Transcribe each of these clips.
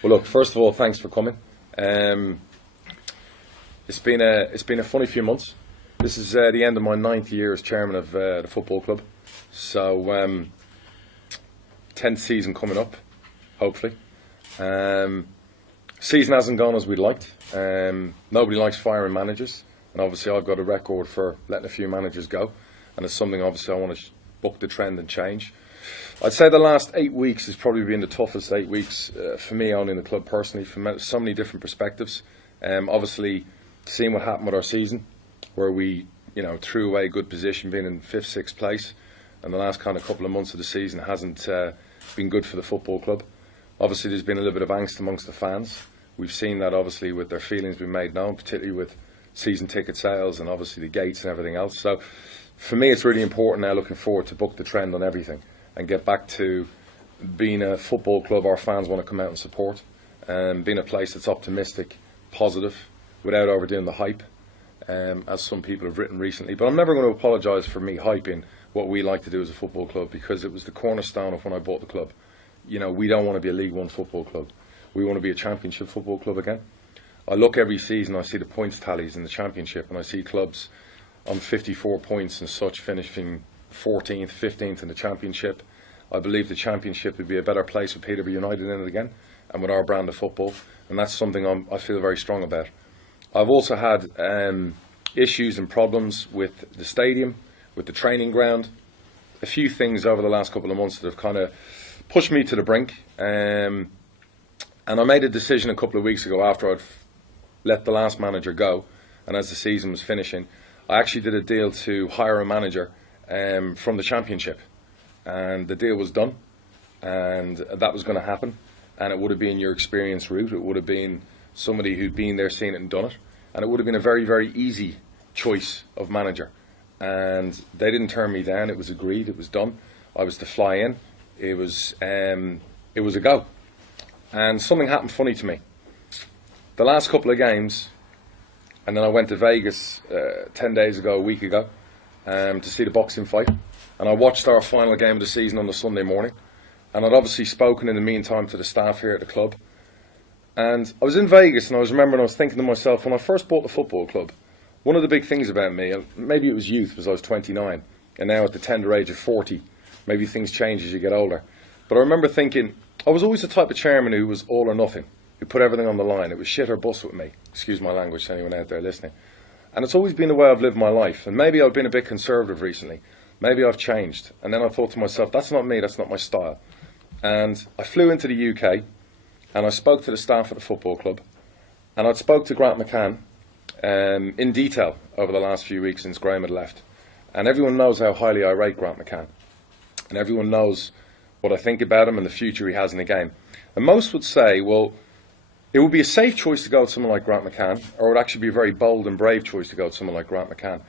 Well, look, first of all, thanks for coming. It's been a funny few months. This is the end of my 9th year as chairman of the football club. So, 10th season coming up, hopefully. Season hasn't gone as we'd liked. Nobody likes firing managers, and obviously I've got a record for letting a few managers go, and it's something obviously I want to buck the trend and change. I'd say the last 8 weeks has probably been the toughest 8 weeks for me owning the club personally, from so many different perspectives. Obviously, seeing what happened with our season, where we threw away a good position, being in 5th, 6th place, and the last kind of couple of months of the season hasn't been good for the football club. Obviously, there's been a little bit of angst amongst the fans. We've seen that obviously with their feelings being made known, particularly with season ticket sales and obviously the gates and everything else. So for me, it's really important now, looking forward, to buck the trend on everything and get back to being a football club our fans want to come out and support, and being a place that's optimistic, positive, without overdoing the hype, as some people have written recently. But I'm never going to apologise for me hyping what we like to do as a football club, because it was the cornerstone of when I bought the club. We don't want to be a League One football club. We want to be a Championship football club again. I look every season, I see the points tallies in the Championship, and I see clubs on 54 points and such finishing 14th, 15th in the Championship. I believe the Championship would be a better place with Peterborough United in it again, and with our brand of football, and that's something I feel very strong about. I've also had issues and problems with the stadium, with the training ground, a few things over the last couple of months that have kind of pushed me to the brink, and I made a decision a couple of weeks ago after I'd let the last manager go, and as the season was finishing, I actually did a deal to hire a manager from the Championship, and the deal was done, and that was going to happen, and it would have been your experience route. It would have been somebody who'd been there, seen it and done it, and it would have been a very, very easy choice of manager, and they didn't turn me down. It was agreed, it was done. I was to fly in. It was a go, and something happened funny to me. The last couple of games, and then I went to Vegas 10 days ago, a week ago, to see the boxing fight. And I watched our final game of the season on the Sunday morning. And I'd obviously spoken in the meantime to the staff here at the club. And I was in Vegas, and I was thinking to myself, when I first bought the football club, one of the big things about me, and maybe it was youth, was I was 29, and now at the tender age of 40, maybe things change as you get older. But I remember thinking, I was always the type of chairman who was all or nothing, who put everything on the line. It was shit or bust with me. Excuse my language to anyone out there listening. And it's always been the way I've lived my life. And maybe I've been a bit conservative recently. Maybe I've changed. And then I thought to myself, that's not me, that's not my style. And I flew into the UK, and I spoke to the staff at the football club. And I spoke to Grant McCann in detail over the last few weeks since Graham had left. And everyone knows how highly I rate Grant McCann. And everyone knows what I think about him and the future he has in the game. And most would say, well, it would be a safe choice to go with someone like Grant McCann, or it would actually be a very bold and brave choice to go with someone like Grant McCann.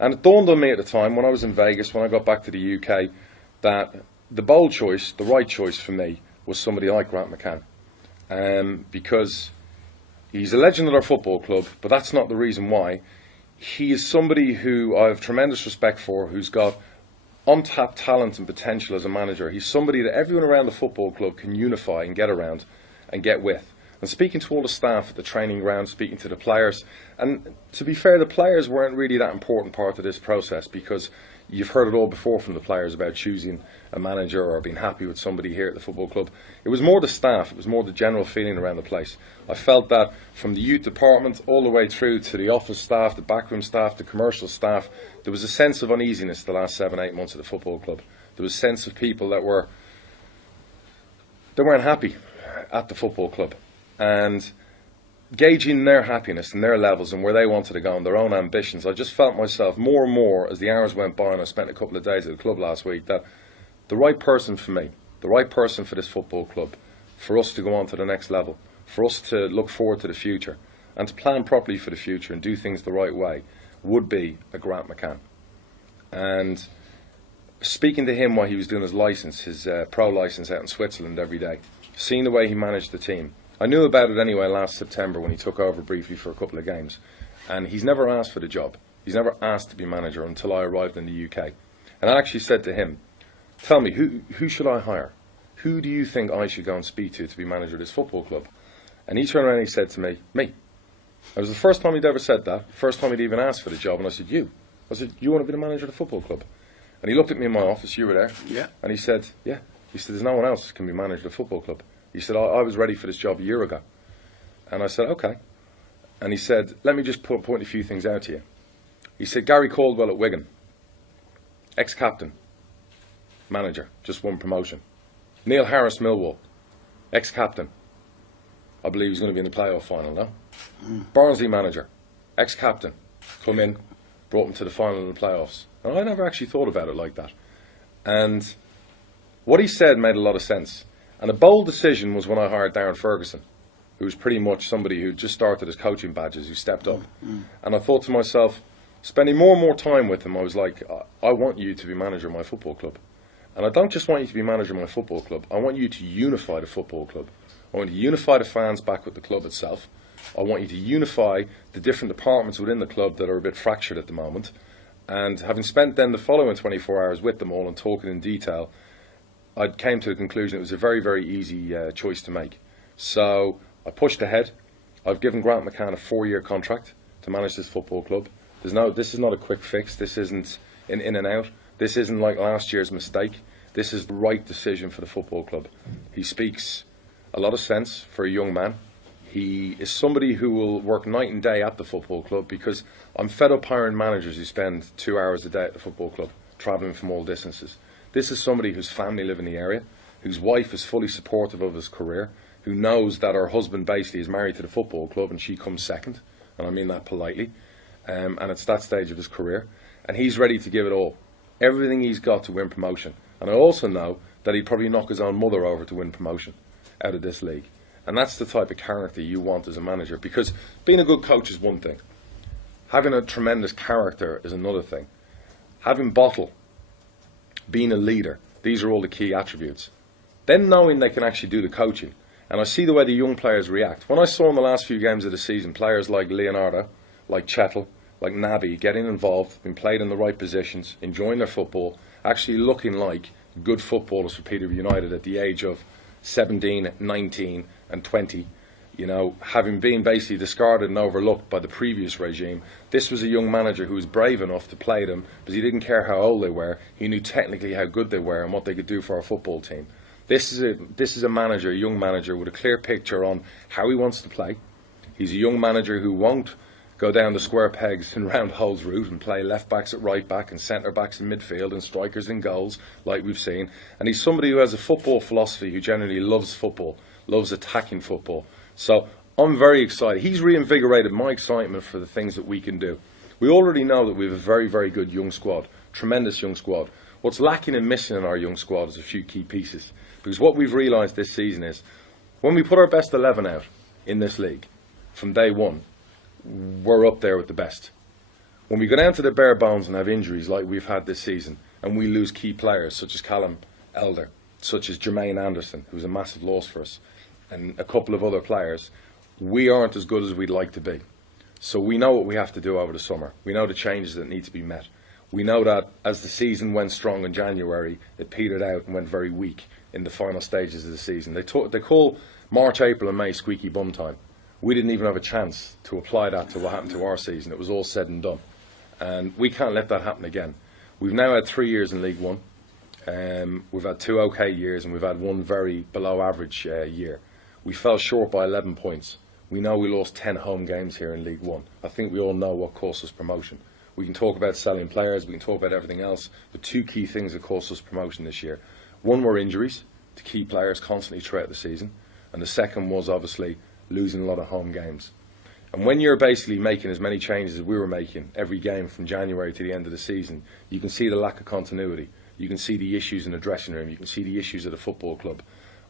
And it dawned on me at the time, when I was in Vegas, when I got back to the UK, that the bold choice, the right choice for me, was somebody like Grant McCann. Because he's a legend at our football club, but that's not the reason why. He is somebody who I have tremendous respect for, who's got untapped talent and potential as a manager. He's somebody that everyone around the football club can unify and get around and get with. And speaking to all the staff at the training ground, speaking to the players, and to be fair, the players weren't really that important part of this process, because you've heard it all before from the players about choosing a manager or being happy with somebody here at the football club. It was more the staff, it was more the general feeling around the place. I felt that from the youth department all the way through to the office staff, the backroom staff, the commercial staff, there was a sense of uneasiness the last 7-8 months of the football club. There was a sense of people that weren't happy at the football club. And gauging their happiness and their levels and where they wanted to go and their own ambitions, I just felt myself more and more as the hours went by, and I spent a couple of days at the club last week, that the right person for me, the right person for this football club, for us to go on to the next level, for us to look forward to the future and to plan properly for the future and do things the right way, would be a Grant McCann. And speaking to him while he was doing his license, his pro license out in Switzerland every day, seeing the way he managed the team, I knew about it anyway last September when he took over briefly for a couple of games. And he's never asked for the job. He's never asked to be manager until I arrived in the UK. And I actually said to him, tell me, who should I hire? who do you think I should go and speak to be manager of this football club? And he turned around and he said to me, me. It was the first time he'd ever said that, first time he'd even asked for the job, and I said, you. I said, you want to be the manager of the football club? And he looked at me in my office, you were there, Yeah. and he said, yeah. He said, there's no one else who can be manager of the football club. He said, I was ready for this job a year ago. And I said, okay. And he said, let me just point a few things out to you. He said, Gary Caldwell at Wigan, ex-captain, manager, just won promotion. Neil Harris, Millwall, ex-captain. I believe he's going to be in the playoff final now. Barnsley manager, ex-captain, come in, brought him to the final of the playoffs. And I never actually thought about it like that. And what he said made a lot of sense. And a bold decision was when I hired Darren Ferguson, who was pretty much somebody who just started his coaching badges, who stepped up. And I thought to myself, spending more and more time with him, I was like, I want you to be manager of my football club. And I don't just want you to be manager of my football club. I want you to unify the football club. I want you to unify the fans back with the club itself. I want you to unify the different departments within the club that are a bit fractured at the moment. And having spent then the following 24 hours with them all and talking in detail, I came to the conclusion it was a very, very easy choice to make. So I pushed ahead. I've given Grant McCann a 4-year contract to manage this football club. This is not a quick fix. This isn't in and out. This isn't like last year's mistake. This is the right decision for the football club. He speaks a lot of sense for a young man. He is somebody who will work night and day at the football club, because I'm fed up hiring managers who spend 2 hours a day at the football club, travelling from all distances. This is somebody whose family live in the area, whose wife is fully supportive of his career, who knows that her husband basically is married to the football club and she comes second, and I mean that politely, and it's that stage of his career, and he's ready to give it all, everything he's got to win promotion. And I also know that he'd probably knock his own mother over to win promotion out of this league. And that's the type of character you want as a manager, because being a good coach is one thing. Having a tremendous character is another thing. Having bottle, being a leader, these are all the key attributes. Then knowing they can actually do the coaching. And I see the way the young players react. When I saw in the last few games of the season, players like Leonardo, like Chettle, like Naby getting involved, being played in the right positions, enjoying their football, actually looking like good footballers for Peterborough United at the age of 17, 19 and 20, you know, having been basically discarded and overlooked by the previous regime. This was a young manager who was brave enough to play them because he didn't care how old they were. He knew technically how good they were and what they could do for our football team. This is a manager, a young manager with a clear picture on how he wants to play. He's a young manager who won't go down the square pegs and round holes route and play left backs at right back and centre backs in midfield and strikers in goals like we've seen. And he's somebody who has a football philosophy, who generally loves football, loves attacking football. So I'm very excited. He's reinvigorated my excitement for the things that we can do. We already know that we have a very, very good young squad, tremendous young squad. What's lacking and missing in our young squad is a few key pieces. Because what we've realised this season is, when we put our best 11 out in this league, from day one, we're up there with the best. When we go down to the bare bones and have injuries like we've had this season, and we lose key players such as Callum Elder, such as Jermaine Anderson, who's a massive loss for us, and a couple of other players, we aren't as good as we'd like to be. So we know what we have to do over the summer. We know the changes that need to be met. We know that as the season went strong in January, it petered out and went very weak in the final stages of the season. They call March, April and May squeaky bum time. We didn't even have a chance to apply that to what happened to our season. It was all said and done. And we can't let that happen again. We've now had 3 years in League One. We've had 2 okay years and we've had 1 very below average year. We fell short by 11 points. We know we lost 10 home games here in League One. I think we all know what cost us promotion. We can talk about selling players, we can talk about everything else, but 2 key things that cost us promotion this year. One were injuries to key players constantly throughout the season, and the second was obviously losing a lot of home games. And when you're basically making as many changes as we were making every game from January to the end of the season, you can see the lack of continuity. You can see the issues in the dressing room. You can see the issues at the football club.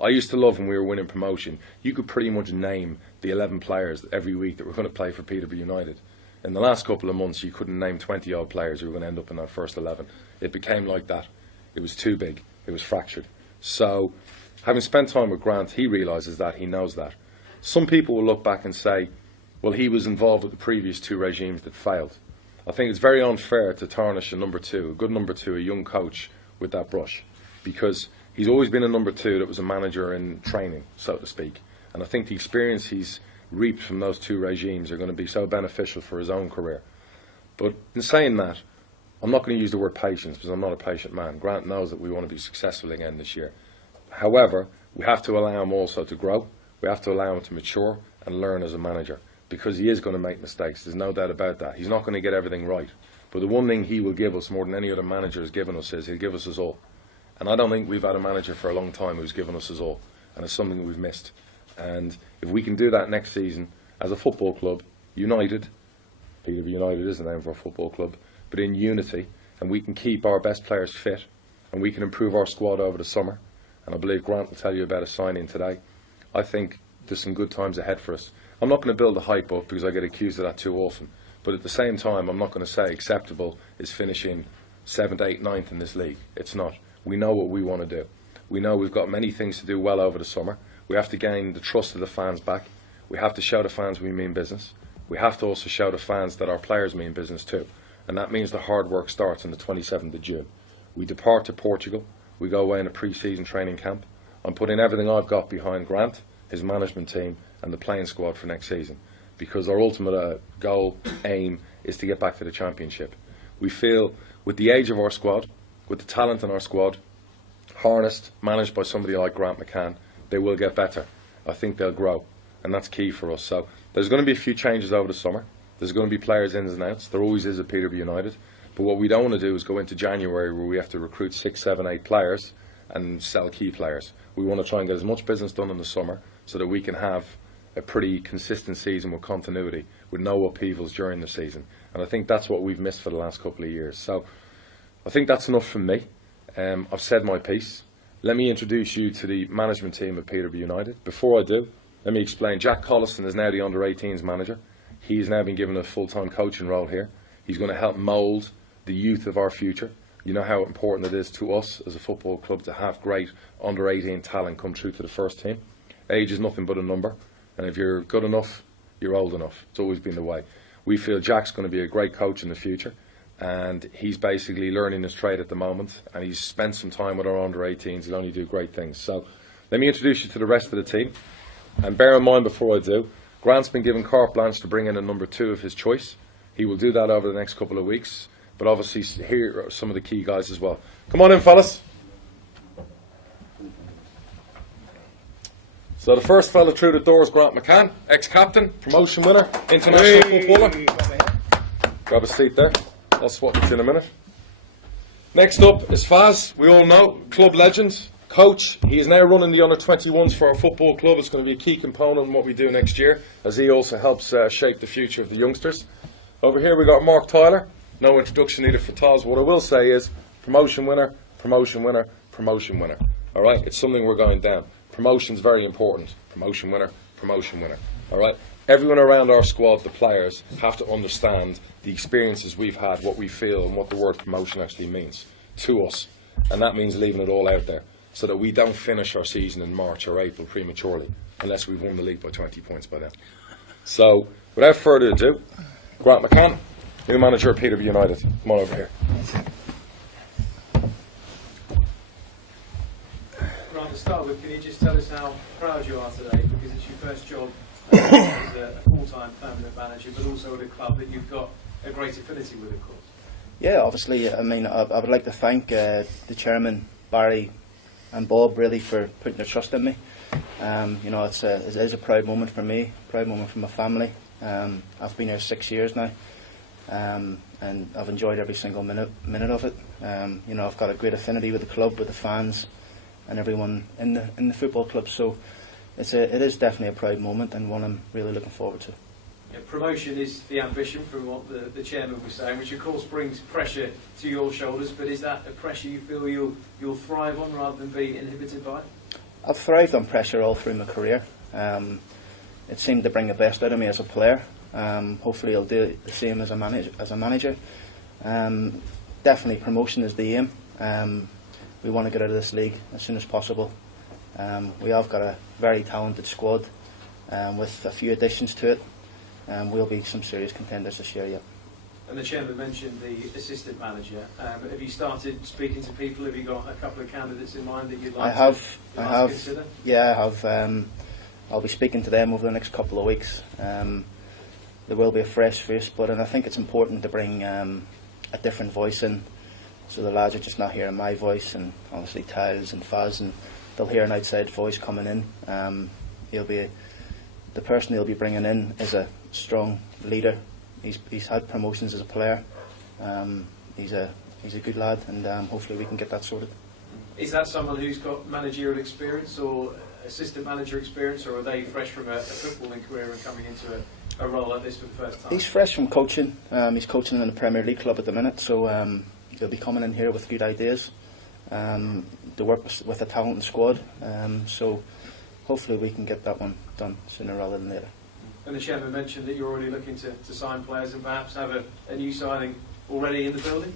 I used to love when we were winning promotion. You could pretty much name the 11 players every week that were going to play for Peterborough United. In the last couple of months, you couldn't name 20 odd players who were going to end up in that first 11. It became like that. It was too big. It was fractured. So, having spent time with Grant, he realises that, he knows that. Some people will look back and say, well, he was involved with the previous 2 regimes that failed. I think it's very unfair to tarnish a number 2, a good number 2, a young coach, with that brush. Because He's always been a number 2 that was a manager in training, so to speak. And I think the experience he's reaped from those 2 regimes are going to be so beneficial for his own career. But in saying that, I'm not going to use the word patience because I'm not a patient man. Grant knows that we want to be successful again this year. However, we have to allow him also to grow. We have to allow him to mature and learn as a manager, because he is going to make mistakes. There's no doubt about that. He's not going to get everything right. But the one thing he will give us more than any other manager has given us is he'll give us his all. And I don't think we've had a manager for a long time who's given us his all. And it's something we've missed. And if we can do that next season as a football club, united, Peterborough United is the name for a football club, but in unity, and we can keep our best players fit, and we can improve our squad over the summer, and I believe Grant will tell you about a signing today, I think there's some good times ahead for us. I'm not going to build the hype up because I get accused of that too often, but at the same time I'm not going to say acceptable is finishing 7th, 8th, 9th in this league. It's not. We know what we want to do. We know we've got many things to do well over the summer. We have to gain the trust of the fans back. We have to show the fans we mean business. We have to also show the fans that our players mean business too. And that means the hard work starts on the 27th of June. We depart to Portugal. We go away in a pre-season training camp. I'm putting everything I've got behind Grant, his management team and the playing squad for next season, because our ultimate goal, aim, is to get back to the championship. We feel with the age of our squad, with the talent in our squad, harnessed, managed by somebody like Grant McCann, they will get better. I think they'll grow, and that's key for us. So there's going to be a few changes over the summer. There's going to be players ins and outs. There always is at Peterborough United. But what we don't want to do is go into January where we have to recruit 6, 7, 8 players and sell key players. We want to try and get as much business done in the summer so that we can have a pretty consistent season with continuity, with no upheavals during the season. And I think that's what we've missed for the last couple of years. So I think that's enough from me. I've said my piece. Let me introduce you to the management team at Peterborough United. Before I do, let me explain. Jack Collison is now the under-18s manager. He's now been given a full-time coaching role here. He's going to help mould the youth of our future. You know how important it is to us as a football club to have great under-18 talent come through to the first team. Age is nothing but a number, and if you're good enough, you're old enough. It's always been the way. We feel Jack's going to be a great coach in the future, and he's basically learning his trade at the moment, and he's spent some time with our under-18s. He'll only do great things. So let me introduce you to the rest of the team, and bear in mind before I do, Grant's been given carte blanche to bring in a number 2 of his choice. He will do that over the next couple of weeks, but obviously here are some of the key guys as well. Come on in, fellas. So the first fella through the door is Grant McCann, ex-captain, promotion winner, international footballer. Grab a seat there. I'll swap it in a minute. Next up is Faz. We all know, club legend, coach. He is now running the under-21s for our football club. It's going to be a key component in what we do next year, as he also helps shape the future of the youngsters. Over here we got Mark Tyler. No introduction needed for Taz. What I will say is promotion winner, promotion winner, promotion winner. All right, it's something we're going down. Promotion's very important. Promotion winner, promotion winner. All right. Everyone around our squad, the players, have to understand the experiences we've had, what we feel, and what the word promotion actually means to us. And that means leaving it all out there so that we don't finish our season in March or April prematurely unless we've won the league by 20 points by then. So, without further ado, Grant McCann, new manager of Peterborough United. Come on over here. Grant, to start with, can you just tell us how proud you are today, because it's your first job as a full-time permanent manager, but also at a club that you've got a great affinity with, of course. Yeah, obviously, I mean, I would like to thank the chairman, Barry and Bob, really, for putting their trust in me. You know, it is a proud moment for me, proud moment for my family. I've been here 6 years now, and I've enjoyed every single minute of it. You know, I've got a great affinity with the club, with the fans, and everyone in the football club. So it is definitely a proud moment, and one I'm really looking forward to. Yeah, promotion is the ambition, from what the chairman was saying, which of course brings pressure to your shoulders. But is that a pressure you feel you'll thrive on rather than be inhibited by? I've thrived on pressure all through my career. It seemed to bring the best out of me as a player. Hopefully I'll do the same as a manager. Definitely promotion is the aim. We want to get out of this league as soon as possible. We have got a very talented squad with a few additions to it. We'll be some serious contenders this year, yeah. And the chairman mentioned the assistant manager. Have you started speaking to people? Have you got a couple of candidates in mind that you'd like to consider? Yeah, I have. I'll be speaking to them over the next couple of weeks. There will be a fresh face, and I think it's important to bring a different voice in, so the lads are just not hearing my voice, and obviously Tiles and Faz, and they'll hear an outside voice coming in. The person he'll be bringing in is a strong leader. He's had promotions as a player. He's a good lad, and hopefully we can get that sorted. Is that someone who's got managerial experience or assistant manager experience, or are they fresh from a footballing career and coming into a role like this for the first time? He's fresh from coaching. He's coaching in a Premier League club at the minute, so he'll be coming in here with good ideas to work with a talented squad. So hopefully we can get that one done sooner rather than later. And the chairman mentioned that you're already looking to sign players and perhaps have a new signing already in the building?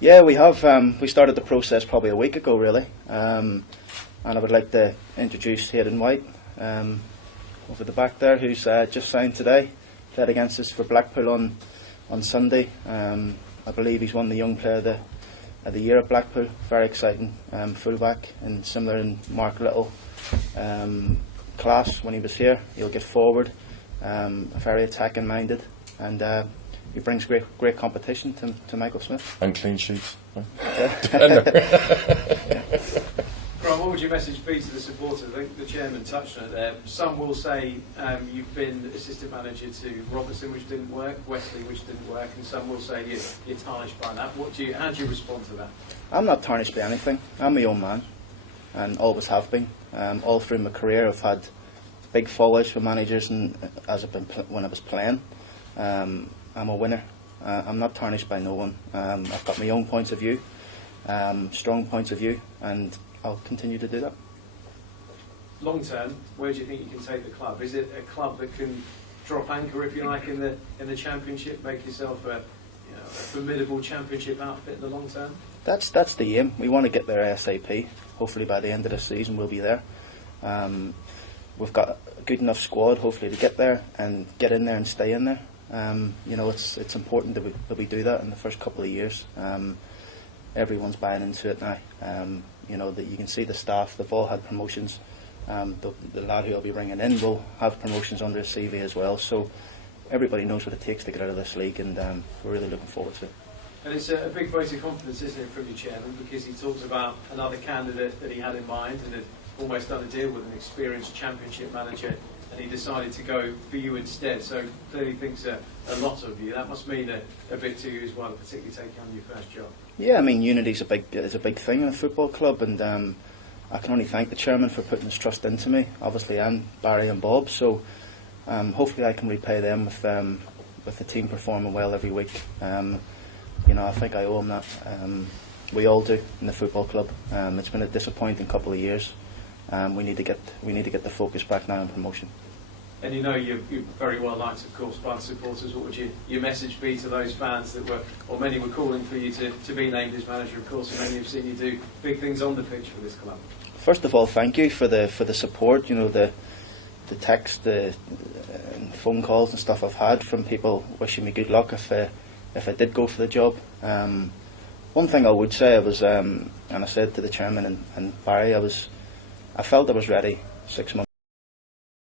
Yeah, we have. We started the process probably a week ago, really. And I would like to introduce Hayden White over the back there, who's just signed today. Played against us for Blackpool on Sunday. I believe he's won the Young Player of the Year at Blackpool. Very exciting fullback, and similar in Mark Little class when he was here. He'll get forward, very attacking minded, and he brings great competition to Michael Smith. And clean sheets. Grant, what would your message be to the supporters? I think the chairman touched on it there. Some will say you've been assistant manager to Robertson, which didn't work, Wesley, which didn't work, and some will say you're tarnished by that. How do you respond to that? I'm not tarnished by anything. I'm my own man, and always have been. All through my career, I've had big fallouts with managers, and when I was playing. I'm a winner. I'm not tarnished by no one. I've got my own points of view, strong points of view, and I'll continue to do that. Long term, where do you think you can take the club? Is it a club that can drop anchor, if you like, in the Championship, make yourself a formidable Championship outfit in the long term? That's the aim. We want to get there ASAP. Hopefully by the end of the season we'll be there. We've got a good enough squad, hopefully, to get there and get in there and stay in there. It's important that we do that in the first couple of years. Everyone's buying into it now. That you can see the staff, they've all had promotions. The lad who I'll be bringing in will have promotions under his CV as well. So everybody knows what it takes to get out of this league, and we're really looking forward to it. And it's a big vote of confidence, isn't it, from your chairman, because he talks about another candidate that he had in mind and had almost done a deal with an experienced Championship manager, and he decided to go for you instead. So clearly thinks a lot of you. That must mean a bit to you as well, particularly taking on your first job. Yeah, I mean, unity is a big thing in a football club, and I can only thank the chairman for putting his trust into me, obviously, and Barry and Bob. So hopefully I can repay them with the team performing well every week. I think I owe him that. We all do in the football club. It's been a disappointing couple of years. We need to get the focus back now on promotion. And you're very well liked, of course, by the supporters. What would your message be to those fans that many were calling for you to be named as manager, of course, and many have seen you do big things on the pitch for this club? First of all, thank you for the support. The text, the phone calls and stuff I've had from people wishing me good luck if I did go for the job. One thing I would say and I said to the chairman and Barry, I felt I was ready 6 months.